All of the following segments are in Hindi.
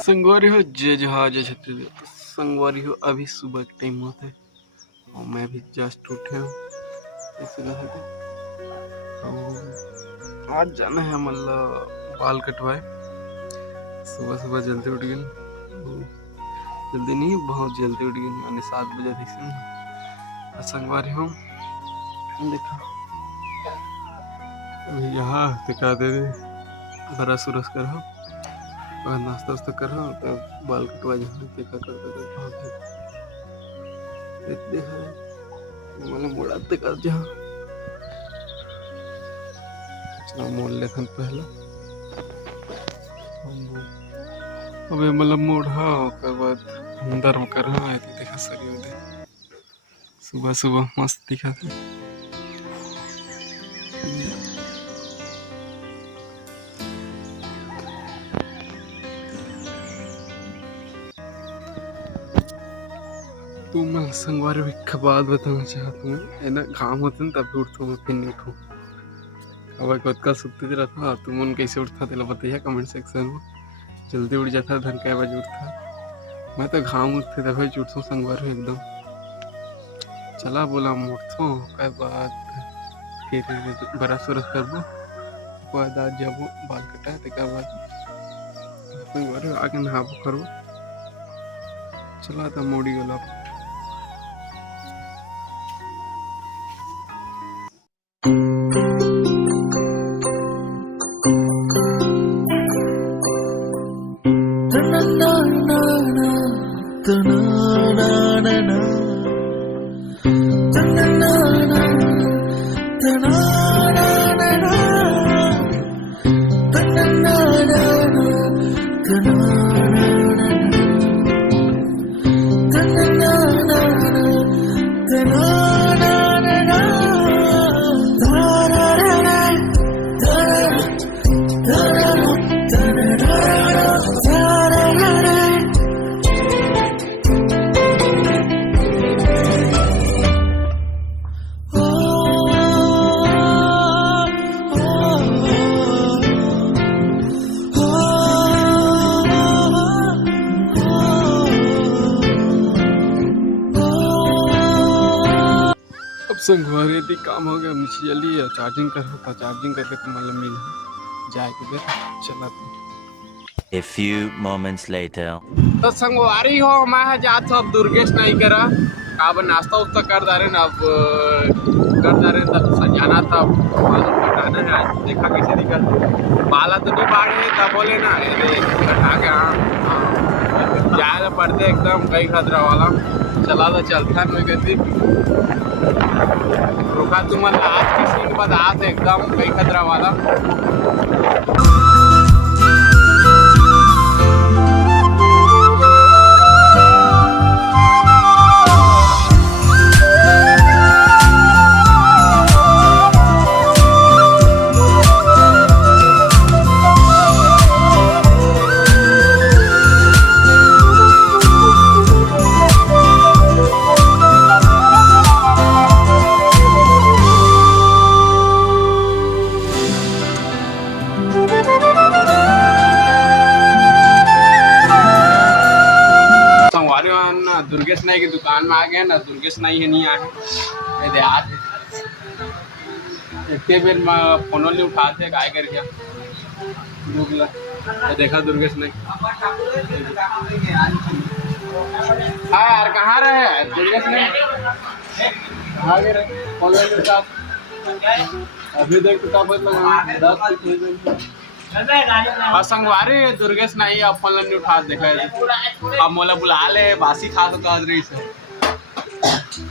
संगवारी हो जय जहाज छत्तीसगढ़। संगवारी हो अभी सुबह के टाइम होता है और मैं भी जस्ट उठे हूँ। आज जाना है मतलब बाल कटवाए। सुबह सुबह जल्दी उठ गए, जल्दी नहीं बहुत जल्दी उठ गए, मैंने 7 बजे थी। संगवारी हो देखा यहाँ दिखा दे ब्रश उरस कर और नाश्ता वास्ता कर तब बाल कटवा जहाँ देखा करते देखा मतलब मोड़ाते कर जहाँ मोड़ लेखन पहला अबे मतलब मोड़ा ओकर बाद अंदर में कर देखा सरी होते सुबह सुबह मस्त दिखा थे। तुम संगवारी एक बात बताना चाहता हूँ, है ना घाम होते ना तभी उठता हूँ, फिर नहीं उठूँ। अब कल सुते रहता तुम उन कैसे उठता तेला बताइए कमेंट सेक्शन में। जल्दी उठ जाता धन कै बजे उठता, मैं तो घाम उठते तभी उठता हूँ संगवारी एकदम। चला बोला हम उठता हूँ कै बात फिर ब्रश उरस करबो बाद आज जाबो बाल कटाए तेकर बाद संगवारी आके नहाबो करबो। चला तो मोड़ी गला संगवारी यदि काम हो गया नीचे जल्दी चार्जिंग कर होता, चार्जिंग करके तो मतलब मिल जाए के चला तो। A few moments later. तो संगवारी हो मैं जात सब दुर्गेश नहीं करा अब नाश्ता उस्ता कर दारे ना अब कर दारे तब सजाना था बाल कटाना है। आज देखा कैसे दिखा बाला तो नहीं बाढ़े तब बोले ना कटा के हाँ जाए पड़ते एकदम कई खतरा वाला। चला तो चलता नहीं कहती रुका तुम्हारा आज की सीट बाद आज एकदम कई खतरा वाला। दुर्गेश नाई की दुकान में आ गए ना, दुर्गेश नाई है नहीं आए याद इतने बेर फोन नहीं उठाते काय कर गया देखा दुर्गेश नाई। हाँ यार कहाँ रहे दुर्गेश नाई कहाँ गए फोन नहीं उठा अभी देख तो बदल और संगवारी दुर्गेश नहीं अपन नहीं उठा देखा अब मोला बुला ले बासी खा तो काज रही से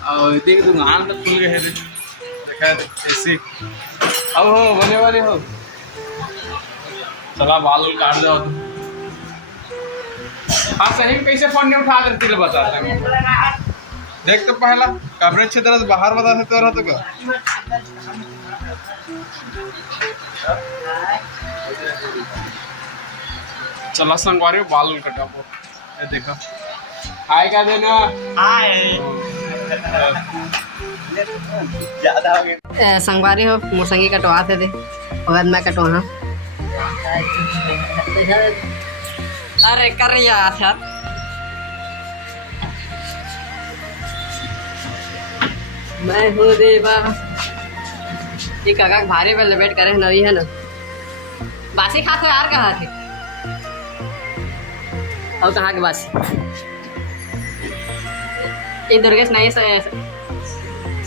और देख दुकान तो खुल गए रे देखा ऐसे अब हो बने वाले हो। चला बाल काट दो हाँ सही कैसे फोन नहीं उठा कर तेरे बताते हैं देख तो पहला कवरेज क्षेत्र से बाहर बता सकते रहा तो क्या चला संगवारी बाल कटाबो देखा हाय का देना हाय ज्यादा हो गया संगवारी हो मोसंगी कटवाते थे और मैं कटवाना अरे कर यार यार। मैं हूँ देवा। ये काका भारी पे लपेट करे नवी है ना। बासी खा तो यार कहाँ थे? और कहाँ के बासी? ये दुर्गेश नहीं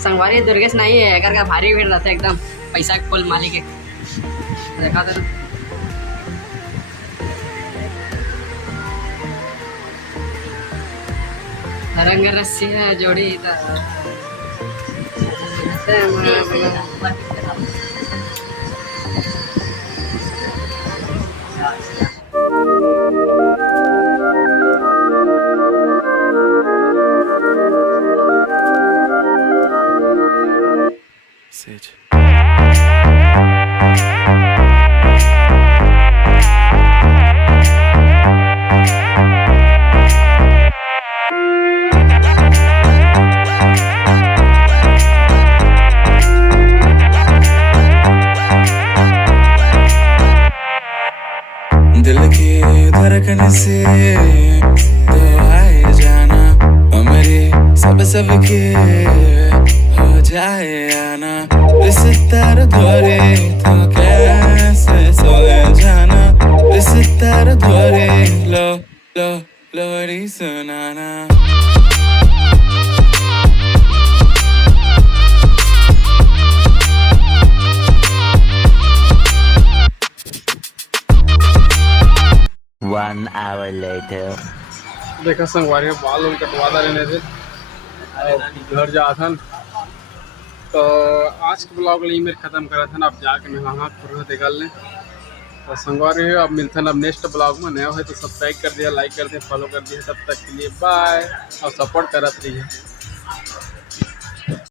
संगवारी दुर्गेश नहीं है, अगर का भारी भीड़ रहता है एकदम पैसा के फुल मालिक है। देखा था रंग रस्सिया जोड़ी Sage. दिल की धड़कन से तो आए जाना, और मेरी सब के हो जाए आना। इस तरह धोरे तो कैसे सोए जाना, इस तरह धोरे लो लो लोरी सुनाना। One hour later. देखा संगवारी में बाल उल कटवा लेने थे घर जा था। तो आज के ब्लॉग लिए मेरे ख़त्म करा था ना, अब जाके नहा पूरा निकाल लें। तो संगवारी अब मिलते हैं अब नेक्स्ट ब्लॉग में। नया हो तो सब्सक्राइब कर दिया, लाइक कर दिया, फॉलो कर दिया। तब तक के लिए बाय और सपोर्ट करते रहिए।